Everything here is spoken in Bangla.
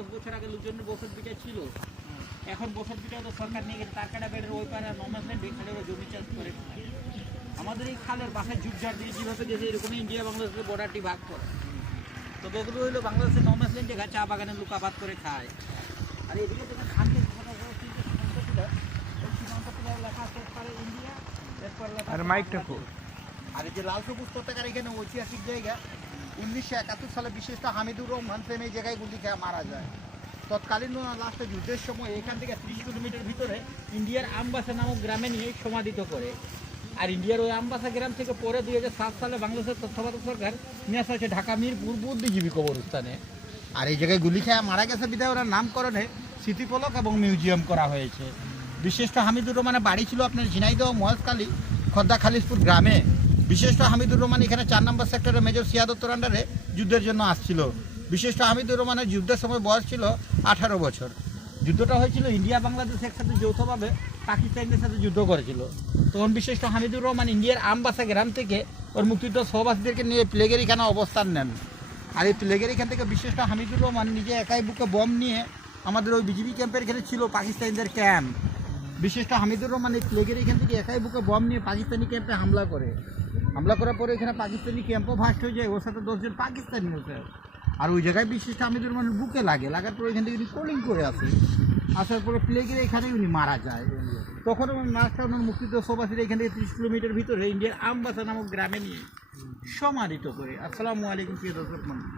5-10 বছর আগে লোকজনের বসত বিটা ছিল, এখন বসত বিটা তো সরকার নিয়ে গেছে। তারকাটা বেড়ের ওই পারে নমাসল্যান্ড এখানে ওরা জমি চাষ করে খায়। আমাদের এই খালের বাসায় ঝুপঝাড় দিয়ে যেভাবে গেছে এরকমই ইন্ডিয়া বাংলাদেশের বর্ডারটি ভাগ করে। তো ওগুলো হইলো বাংলাদেশের নমাসল্যান্ডে খায়, চা বাগানে লোক আবাদ করে খায়। আর এদিকে থেকে খানকে লেখা আছে ইন্ডিয়া, আর মাইকটা খুব। আর এই যে লাল সবুজ পতাকার এখানে ঐতিহাসিক জায়গা, 1971 সালে বিশিষ্ট হামিদুর রহমান সেম এই জায়গায় গুলি খেয়ে মারা যায়। তৎকালীন লাস্টে যুদ্ধের সময় এখান থেকে 30 কিলোমিটার ভিতরে ইন্ডিয়ার আমবাসা নামক গ্রামে নিয়ে সমাধিত করে। আর ইন্ডিয়ার ওই আমবাসা গ্রাম থেকে পরে 2007 সালে বাংলাদেশের তত্ত্বাবধায়ক সরকার নিয়ে আসা হয়েছে ঢাকা মিরপুর বুদ্ধিজীবী কবরস্থানে। আর এই জায়গায় গুলি খেয়ে মারা গেছে বিধায় ওরা নামকরণে স্মৃতিফলক এবং মিউজিয়াম করা হয়েছে। বিশিষ্ট হামিদুর রহমানের বাড়ি ছিল আপনার ঝিনাইদহ মহেশখালী খোর্ধা খালিশপুর গ্রামে। বিশিষ্ট হামিদুর রহমান এখানে 4 নম্বর সেক্টরে মেজর সিয়াদত্তর আন্ডারে যুদ্ধের জন্য আসছিল। বিশিষ্ট হামিদুর রহমানের যুদ্ধের সময় বয়স ছিল 18 বছর। যুদ্ধটা হয়েছিল ইন্ডিয়া বাংলাদেশ একসাথে যৌথভাবে পাকিস্তানদের সাথে যুদ্ধ করেছিল। তখন বিশিষ্ট হামিদুর রহমান ইন্ডিয়ার আমবাসা গ্রাম থেকে ওর মুক্তিযুদ্ধ সহবাসীদেরকে নিয়ে প্লেগের এখানে অবস্থান নেন। আর এই প্লেগের এখান থেকে বিশিষ্ট হামিদুর রহমান নিজে একাই বুকে বম নিয়ে আমাদের ওই বিজিবি ক্যাম্পের এখানে ছিল পাকিস্তানিদের ক্যাম্প। বিশিষ্ট হামিদুর রহমান এই প্লেগের এখান থেকে একাই বুকে বম নিয়ে পাকিস্তানি ক্যাম্পে হামলা করার পরে এখানে পাকিস্তানি ক্যাম্পও ভাস্ট হয়ে যায়। ওর সাথে 10 জন পাকিস্তানি হচ্ছে। আর ওই জায়গায় বিশিষ্ট হামিদুর রহমানের বুকে লাগার পরে এখান থেকে উনি কোলিং করে আসার পরে প্লেগের এখানে উনি মারা যায়। তখন মাস্টার মুক্তিযুদ্ধ সহবাসীরা এখান থেকে 30 কিলোমিটার ভিতরে ইন্ডিয়ার আমবাসা নামক গ্রামে নিয়ে সমাধিত করে। আসসালামু আলাইকুম প্রিয় দর্শক বন্ধু।